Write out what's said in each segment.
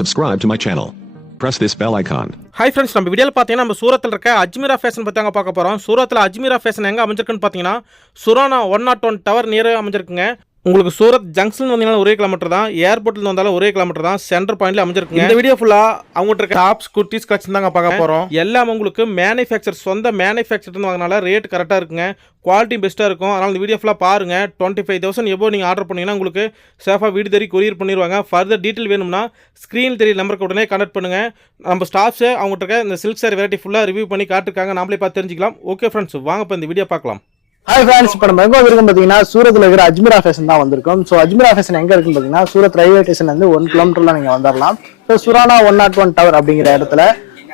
Subscribe to my channel. Press this bell icon. Hi friends நம்ம வீடியோவில் பார்த்தீங்கன்னா நம்ம சூரத்தில் இருக்க அஜ்மீரா ஃபேஷன் பற்றி அங்கே பார்க்க போகிறோம் சூரத்தில் அஜ்மீரா ஃபேஷன் எங்கே அமைஞ்சிருக்குன்னு பார்த்தீங்கன்னா Surana one oh nought one tower நியரே அமைஞ்சிருக்குங்க உங்களுக்கு சூரத் ஜங்ஷன் வந்தீங்கன்னா ஒரே கிலோமீட்டர் தான் ஏர்போர்ட்டில் வந்தாலும் ஒரே கிலோமீட்டர் தான் சென்டர் பாயிண்ட்ல அமைஞ்சிருக்குங்க. இந்த வீடியோ ஃபுல்லாக அவங்ககிட்ட இருக்க டாப்ஸ் குர்த்திஸ் கலெக்ஷன் தாங்க பார்க்க போகிறோம் எல்லாம் உங்களுக்கு மேனுஃபேக்சர் சொந்த மேனுஃபேக்சர் வாங்கினால ரேட் கரெக்டாக இருக்குங்க. குவாலிட்டி பெஸ்ட்டாக இருக்கும். அதனால் இந்த வீடியோ ஃபுல்லாக பாருங்கள் டுவெண்ட்டி ஃபைவ் தௌசண்ட் எவ்வளோ நீங்கள் ஆர்டர் பண்ணீங்கன்னா உங்களுக்கு சேஃபாக வீடு தேடி கொரியர் பண்ணிடுவாங்க ஃபர்தர் டீட்டெயில் வேணும்னா ஸ்க்ரீனில் தெரிய நம்பருக்கு உடனே கான்டாக்ட் பண்ணுங்கள் நம்ம ஸ்டாஃப்ஸு அவங்ககிட்ட இருக்க இந்த சில்க் சாரி வெரைட்டி ஃபுல்லாக ரிவ்யூ பண்ணி காட்டிருக்காங்க. நாமளே பார்த்து தெரிஞ்சிக்கலாம். ஓகே ஃப்ரெண்ட்ஸ் வாங்க இப்போ இந்த வீடியோ பார்க்கலாம். ஹாய் ஃப்ரெண்ட்ஸ் இப்போ நம்ம எங்கே வந்திருக்கோம் பார்த்தீங்கன்னா சூரத்தில் இருக்கிற அஜ்மீரா ஃபேஷன் தான் வந்திருக்கோம். ஸோ அஜ்மீரா ஃபேஷன் எங்கே இருக்குன்னு பார்த்தீங்கன்னா சூரத் ரயில்வே ஸ்டேஷன் வந்து ஒன் கிலோமீட்டரில் நீங்கள் வந்துடலாம் so Surana one nought one tower அப்படிங்கிற இடத்துல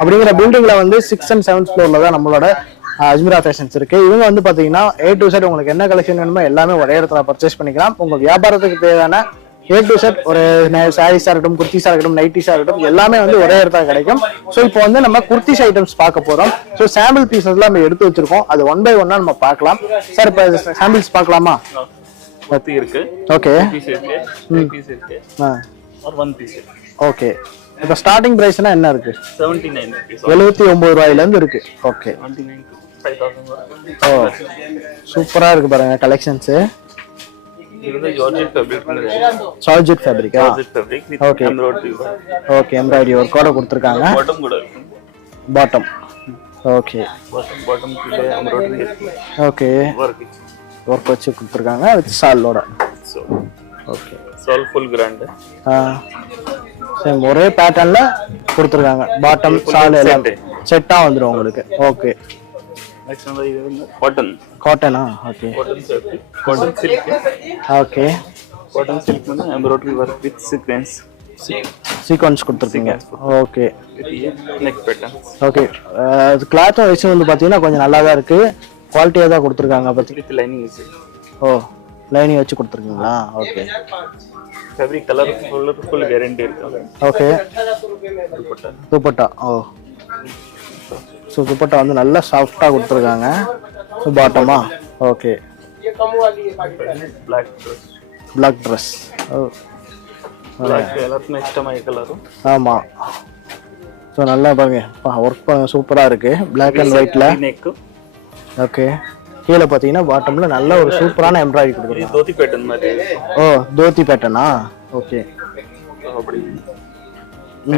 அப்படிங்கிற பில்டிங்கில் வந்து சிக்ஸ் அண்ட் செவன்த் ஃப்ளோரில் தான் நம்மளோட அஜ்மீரா ஃபேஷன்ஸ் இருக்கு. இவங்க வந்து பாத்தீங்கன்னா ஏ டு சைட் உங்களுக்கு என்ன கலெக்ஷன் வேணுமோ எல்லாமே ஒரே இடத்துல பர்ச்சேஸ் பண்ணிக்கலாம். உங்க வியாபாரத்துக்கு தேவையான ஏ டு செட் ஒரு சாரீஸா இருக்கட்டும் குர்த்திஸா இருக்கட்டும் நைட்டிஸா இருக்கட்டும் எல்லாமே வந்து ஒரே இடத்துல கிடைக்கும். ஸோ இப்போ வந்து நம்ம குர்த்திஸ் ஐட்டம்ஸ் பார்க்க போறோம். ஸோ சாம்பிள் பீசஸ்லாம் நம்ம எடுத்து வச்சிருக்கோம். அது ஒன் பை ஒன்னா நம்ம பார்க்கலாம். சார் இப்போ சாம்பிள்ஸ் பார்க்கலாமா? இருக்கு. ஓகே ஓகே இப்போ ஸ்டார்டிங் ப்ரைஸ்னா என்ன இருக்கு? எழுபத்தி ஒன்பது ரூபாயில இருந்து இருக்கு ஓகே ஓ. சூப்பரா இருக்கு பாருங்க collections georgette fabric. Embroidery okay embroidery work கூட கொடுத்துருக்காங்க பாட்டம் கூட இருக்கு பாட்டம் ஓகே ஓகே ஒர்க் வச்சு கொடுத்துருக்காங்க with சாலோட okay shawl full grand same ஒரே பேட்டர்ன்ல கொடுத்துருக்காங்க பாட்டம் சால் எல்லாம் செட்டா வந்துடும் உங்களுக்கு. ஓகே நெக்ஸ்ட் வந்து இது வந்து cotton காட்டனா okay cotton fabric cotton silk okay cotton silk வந்து embroidery work with sequins sequins கொடுத்துருக்கீங்க ஓகே நெக் பேட்டர்ன் ஓகே கிளாத்தும் வச்சு வந்து பார்த்தீங்கன்னா கொஞ்சம் நல்லா தான் இருக்கு குவாலிட்டியாக தான் கொடுத்துருக்காங்க. With lining is oh lining வச்சு கொடுத்துருக்கீங்களா? Okay fabric colour full full guarantee இருக்கு. ஓகே துப்பட்டா துப்பட்டா ஓ. ஸோ துப்பட்டா வந்து நல்லா சாஃப்டாக கொடுத்துருக்காங்க. பாட்டமா ஓகே பிளாக் ட்ரெஸ் கலரும் ஆமாம் ஸோ நல்லா பாருங்க. ஒர்க் பாருங்க. சூப்பராக இருக்கு. பிளாக் அண்ட் ஒயிட்டில் ஓகே கீழே பார்த்தீங்கன்னா பாட்டமில் நல்ல ஒரு சூப்பரான எம்ப்ராய்டரி இது தோத்தி பேட்டர்ன் மாதிரி. ஓ தோத்தி பேட்டர்னா ஓகே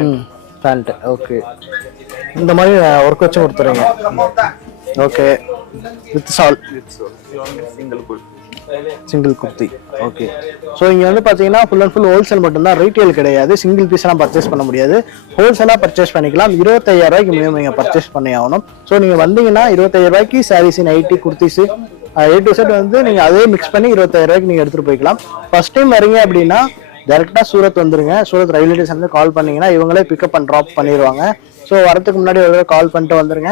ம் பேண்ட் ஓகே இந்த மாதிரி ஒர்க் வச்சு கொடுத்துறீங்க okay with shawl single single kurti. Okay so இங்கே வந்து பார்த்தீங்கன்னா ஃபுல் அண்ட் ஃபுல் ஹோல்சேல் மட்டும்தான். ரீட்டைல் கிடையாது. சிங்கிள் பீஸ்லாம் பர்ச்சேஸ் பண்ண முடியாது. ஹோல்சேலாக பர்ச்சேஸ் பண்ணிக்கலாம். இருபத்தையாயிரரூபாய்க்கு மினிமம் நீங்கள் பர்ச்சேஸ் பண்ணி ஆகணும். ஸோ நீங்கள் வந்தீங்கன்னா இருபத்தையாயிரம் ரூபாய்க்கு saris nighty kurtis A to set வந்து நீங்கள் அதே மிக்ஸ் பண்ணி இருபத்தாயிரரூபாய்க்கு நீங்கள் எடுத்துகிட்டு போய்க்கலாம். ஃபர்ஸ்ட் டைம் வரீங்க அப்படின்னா டேரெக்டாக சூரத் வந்துருங்க. சூரத் ரயில்வே ஸ்டேஷன்ல கால் பண்ணீங்கன்னா இவங்களே பிக்கப் அண்ட் ட்ராப் பண்ணிடுவாங்க ஸோ வரதுக்கு முன்னாடி ஒரு கால் பண்ணிட்டு வந்துருங்க.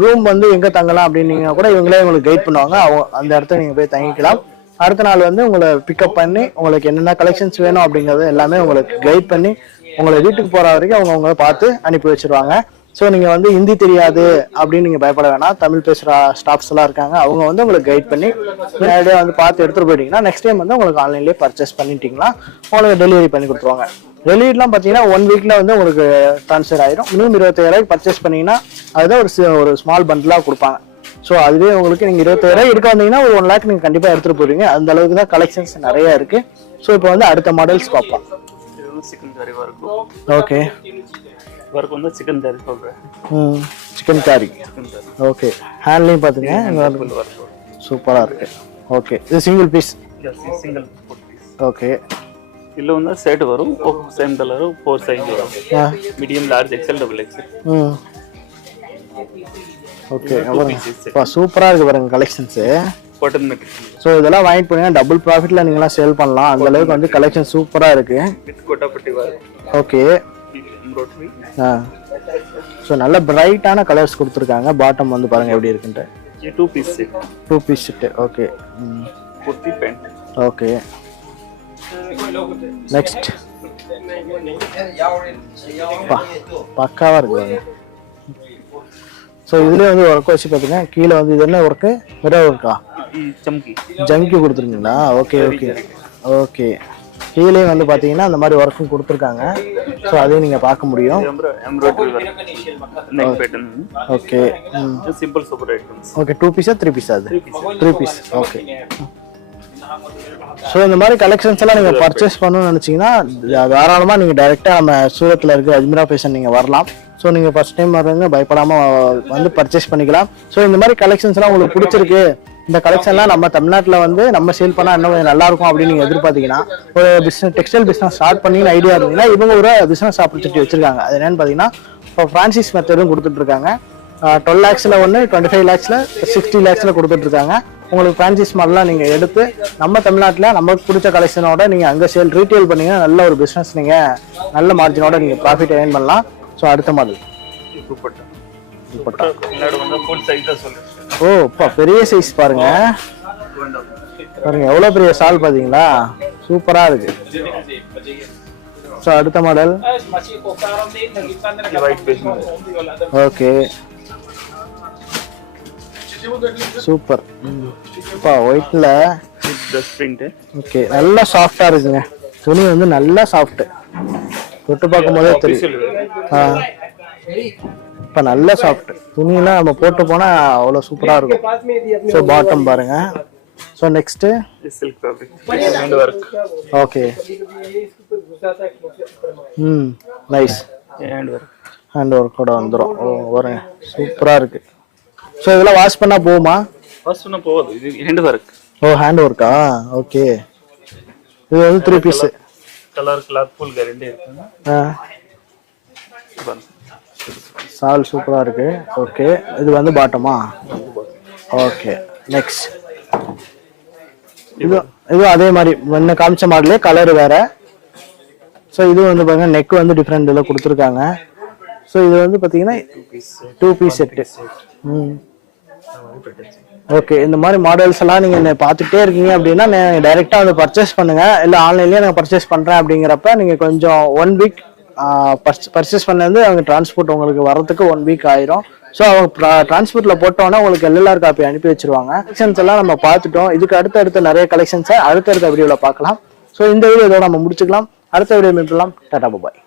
ரூம் வந்து எங்கே தங்கலாம் அப்படின்னீங்கன்னா கூட இவங்களே உங்களுக்கு கைட் பண்ணுவாங்க. அவங்க அந்த இடத்துல நீங்கள் போய் தங்கிக்கலாம். அடுத்த நாள் வந்து உங்களை பிக்கப் பண்ணி உங்களுக்கு என்னென்ன கலெக்ஷன்ஸ் வேணும் அப்படிங்கிறது எல்லாமே உங்களுக்கு கைட் பண்ணி உங்களை வீட்டுக்கு போகிற வரைக்கும் அவங்க உங்களை பார்த்து அனுப்பி வச்சிருவாங்க. ஸோ நீங்கள் வந்து ஹிந்தி தெரியாது அப்படின்னு நீங்கள் பயப்பட வேணாம். தமிழ் பேசுகிற ஸ்டாஃப்ஸ் எல்லாம் இருக்காங்க. அவங்க வந்து உங்களுக்கு கைட் பண்ணி நேரடியாக வந்து பார்த்து எடுத்துகிட்டு போயிட்டீங்கன்னா நெக்ஸ்ட் டைம் வந்து உங்களுக்கு ஆன்லைன்லேயே பர்ச்சேஸ் பண்ணிட்டீங்கன்னா உங்களுக்கு டெலிவரி பண்ணி கொடுத்துருவாங்க. டெலிவரிலாம் பார்த்தீங்கன்னா ஒன் வீக்கில் வந்து உங்களுக்கு ட்ரான்ஸ்ஃபர் ஆயிரும். மினிமம் இருபத்தாயிரம் பர்ச்சேஸ் பண்ணீங்கன்னா அதுதான் ஒரு ஒரு ஸ்மால் பண்டிலாக கொடுப்பாங்க. ஸோ அதுவே உங்களுக்கு நீங்கள் இருபத்தாயிரம் எடுக்க வந்தீங்கன்னா ஒரு ஒன் லேக் நீங்கள் கண்டிப்பாக எடுத்துகிட்டு போவீங்க அந்த அளவுக்கு தான் கலெக்ஷன்ஸ் நிறைய இருக்குது ஸோ இப்போ வந்து அடுத்த மாடல்ஸ் பார்ப்போம். ஓகே வந்து சிக்கன் கறி சொல்றேன். ம் சிக்கன் கறி ஓகே ஹேண்ட்லையும் பார்த்துங்க. சூப்பராக இருக்கு. ஓகே இது சிங்கிள் பீஸ் சிங்கிள் ஓகே ಇಲ್ಲಿ ಒಂದು ಸೆಟ್ ಬರು ಸೇಮ್ ಕಲರ್ ಫೋರ್ ಸೈಜ್ ಬರು medium large XL double X okay சூப்பராக இருக்கு பாருங்க கலெக்ஷன்ஸு காட்டன் மெட்டீரியல் ஸோ இதெல்லாம் வாங்கிட்டு போனீங்கன்னா டபுள் ப்ராஃபிட்ல நீங்களாம் சேல் பண்ணலாம். அந்த அளவுக்கு வந்து கலெக்ஷன் சூப்பராக இருக்கு. வித் கோட்டாப்பட்டி ஓகே ஆ. ஸோ நல்ல பிரைட்டான கலர்ஸ் கொடுத்துருக்காங்க. பாட்டம் வந்து பாருங்க எப்படி இருக்குன்ட்டு. Two piece two piece set okay kurti pant okay next பக்காவாக இருக்குது ஸோ இதுலேயே வந்து ஒர்க் வச்சு பார்த்தீங்கன்னா கீழே வந்து இது என்ன ஒர்க்கு மிரர் ஒர்க்கா ஜம்கி கொடுத்துருங்களா ஓகே ஓகே ஓகே கீழே வந்து பார்த்தீங்கன்னா அந்த மாதிரி ஒர்க்கும் கொடுத்துருக்காங்க. ஸோ அதையும் நீங்கள் பார்க்க முடியும். ஓகே ஓகே டூ பீஸா த்ரீ பீஸா அது? த்ரீ பீஸ் ஓகே ஸோ இந்த மாதிரி கலெக்ஷன்ஸ் எல்லாம் நீங்கள் பர்ச்சேஸ் பண்ணணும்னு நினச்சிங்கன்னா தாராளமாக நீங்கள் டைரெக்டாக நம்ம சூரத்தில் இருக்கிற அஜ்மீரா ஃபேஷன் நீங்கள் வரலாம். ஸோ நீங்கள் ஃபர்ஸ்ட் டைம் வரவங்க பயப்படாமல் வந்து பர்ச்சேஸ் பண்ணிக்கலாம். ஸோ இந்த மாதிரி கலெக்ஷன்ஸ்லாம் உங்களுக்கு பிடிச்சிருக்கு. இந்த கலெக்ஷன்லாம் நம்ம தமிழ்நாட்டில் வந்து நம்ம சேல் பண்ணால் இன்னும் கொஞ்சம் நல்லா இருக்கும் அப்படின்னு நீங்கள் எதிர்பார்த்தீங்கன்னா ஒரு பிஸ்னஸ் டெக்ஸ்டைல் பிஸ்னஸ் ஸ்டார்ட் பண்ணி ஐடியா இருந்தீங்கன்னா இவங்க ஒரு பிஸ்னஸ் ஆப்பர்ச்சுனிட்டி வச்சிருக்காங்க. அது என்னன்னு பார்த்தீங்கன்னா இப்போ ஃப்ரான்சிஸ் மெத்தடும் கொடுத்துட்ருக்காங்க டுவெல் லேக்ஸில் ஒன்று டுவெண்ட்டி ஃபைவ் லேக்ஸில் சிக்ஸ்டி லேக்ஸில் கொடுத்துட்ருக்காங்க உங்களுக்கு ஃப்ரான்ச்சைஸ் மாடலாம் நீங்கள் எடுத்து நம்ம தமிழ்நாட்டில் நமக்கு பிடிச்ச கலெக்ஷனோட நீங்கள் அங்கே சேல் ரீட்டைல் பண்ணீங்கன்னா நல்ல ஒரு பிஸ்னஸ் நீங்கள் நல்ல மார்ஜினோட நீங்கள் ப்ராஃபிட் ஏர்ன் பண்ணலாம். ஸோ அடுத்த மாடல் ஓ அப்பா பெரிய சைஸ் பாருங்க. பாருங்க எவ்வளோ பெரிய சால் பார்த்தீங்களா சூப்பராக இருக்கு. ஸோ அடுத்த மாடல் ஓகே சூப்பர் அப்பா பிரிண்ட் ஓகே நல்லா சாஃப்டா இருக்குங்க. துணி வந்து நல்லா சாஃப்ட் தொட்டு பார்க்கும் போதே தெரியும். ஆ. இப்போ நல்ல சாஃப்ட் துணியெல்லாம் நம்ம போட்டு போனா அவ்வளோ சூப்பரா இருக்கும். ஸோ பாட்டம் பாருங்க. So next silk fabric hand work okay hmm nice hand work hand ஒர்க்கோட வந்துடும் ஓ பாருங்க. சூப்பரா இருக்கு. ஸோ இதெல்லாம் வாஷ் பண்ணா போகுமா? ஃபர்ஸ்ட் ஒன்றும் போகுது. இது ஹேண்ட் ஒர்க் ஓ ஹேண்ட் ஒர்க்கா ஓகே இது வந்து three piece colour cloth full guarantee பாருங்க. சால் சூப்பரா இருக்கு. ஓகே இது வந்து பாட்டமா ஓகே நெக்ஸ்ட் இது இது அதே மாதிரி. முன்ன காமிச்ச மாடலே கலர் வேற. ஸோ இது வந்து பாருங்க நெக் வந்து டிஃப்ரெண்ட் இதில் கொடுத்துருக்காங்க. ஸோ இது வந்து பார்த்தீங்கன்னா two piece set hmm. Okay இந்த மாதிரி மாடல்ஸ் எல்லாம் நீங்க என்ன பார்த்துட்டே இருக்கீங்க அப்படின்னா நீங்க டைரெக்டாக வந்து பர்ச்சேஸ் பண்ணுங்க. இல்லை ஆன்லைன்லயே நான் பர்ச்சேஸ் பண்றேன் அப்படிங்கிறப்ப நீங்க கொஞ்சம் ஒன் வீக் பர்ச்சேஸ் பண்ணது அவங்க டிரான்ஸ்போர்ட் உங்களுக்கு வரதுக்கு ஒன் வீக் ஆயிரும். ஸோ அவங்க டிரான்ஸ்போர்ட்ல போட்டோன்னா உங்களுக்கு எல்எல்ஆர் காப்பி அனுப்பி வச்சிருவாங்க. கலெக்ஷன்ஸ் எல்லாம் நம்ம பார்த்துட்டோம். இதுக்கு அடுத்த அடுத்த நிறைய கலெக்ஷன்ஸை அடுத்தடுத்த வீடியோவில் பார்க்கலாம். ஸோ இந்த வீடியோ இதோட நம்ம முடிச்சுக்கலாம். அடுத்த வீடியோ மீட்லாம் டாடா பாய்